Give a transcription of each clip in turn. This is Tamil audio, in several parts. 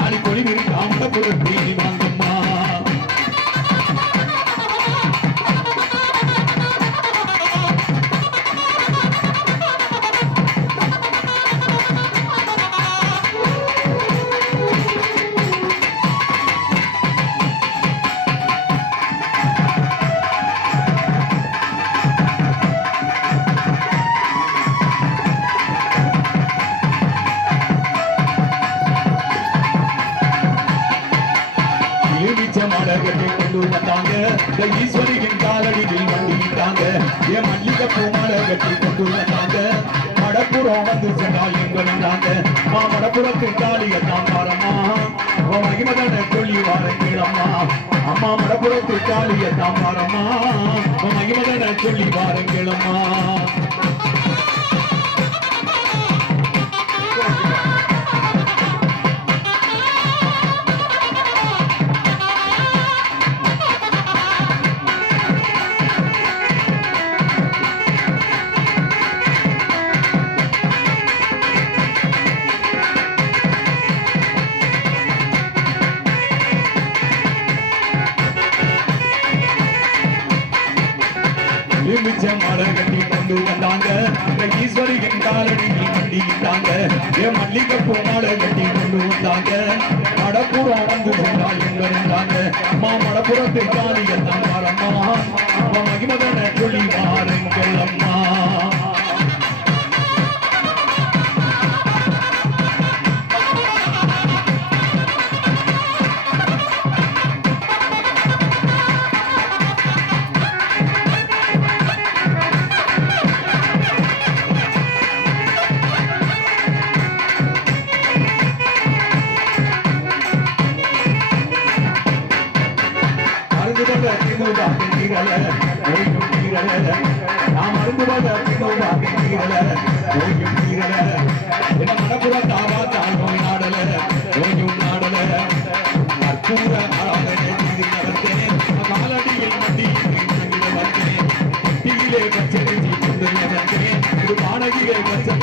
தாலி கொடிவிரி காமடபுரத்தி எலுமிச்ச மலர்களை கொண்டு வந்தாங்க இந்த ஈஸ்வரியின் காலடியில் வண்டிட்டாங்க என் மல்லிகை பூ மலர்களை கொண்டு வந்தாங்க மடப்புறம் வந்து சொன்னால் எங்களாங்க மா மடப்புறத்து காளிய தாம்பாரம்மா உன் மகிமதன சொல்லி வாரங்களம்மா அம்மா மடப்புறத்து காளிய தாம்பாரம்மா உன் மகிமதன சொல்லி வாரங்களம்மா பிடிச்ச மாலை கட்டி கொண்டு வந்தாங்க. ஈஸ்வரியின் காலடியில் கட்டிக்கிட்டாங்க. என் மல்லிகை மாலை கட்டி கொண்டு வந்தாங்க. மடப்புறம் வந்து சொன்னால் எங்க இருந்தாங்க அம்மா மடப்புறத்தை காலியத்தான் தாரம்மா மகிமதன சொல்லி மாற தீரல ஓய்யும் தீரல நாம் மருந்துபட திமுக தீரல ஓய்யும் தீரல என்ன மனப்புற தாவா தாழ்நோய் நாடல ஓய்யும் நாடல கற்பூர ஆராதனை செய்து காலடியில் மண்டியில் வந்தேன் தீயிலே பச்சனை கொண்டு இது மாணவியை பச்சனை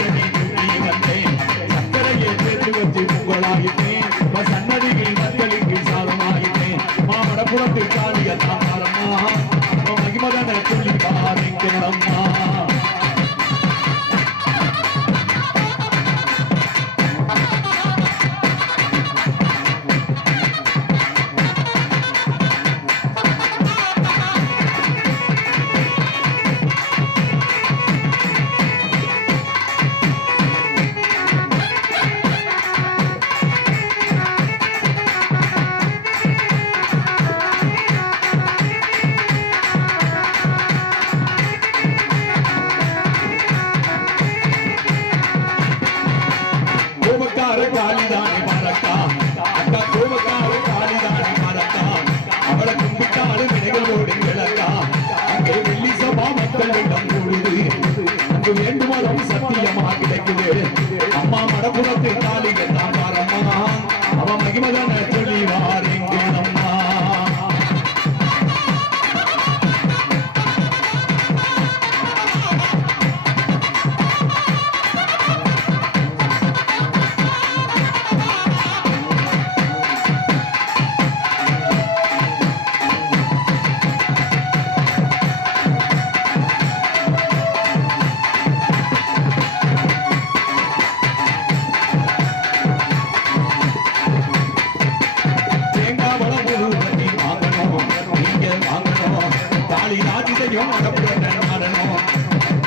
ராஜிதையும் அடப்புறத நாடணும்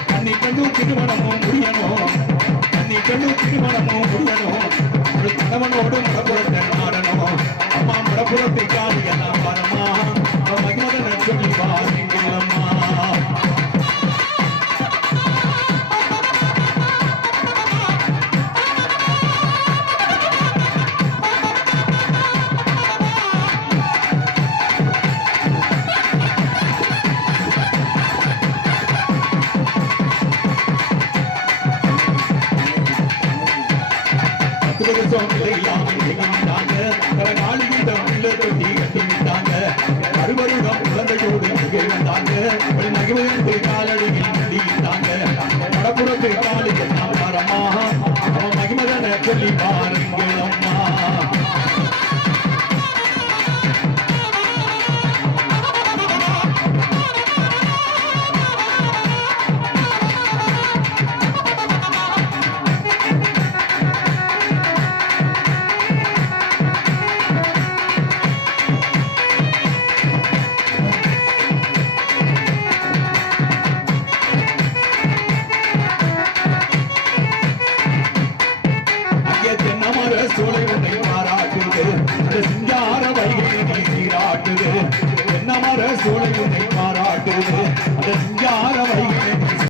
கண்ணி திருமணமும் முடியணும் கண்ணி கண்டு திருமணமும் முடியணும் ஒரு கணவனோடு மடப்புறத்தை மகிமதன கொல்லி பாருங்களம் சோலை மாறா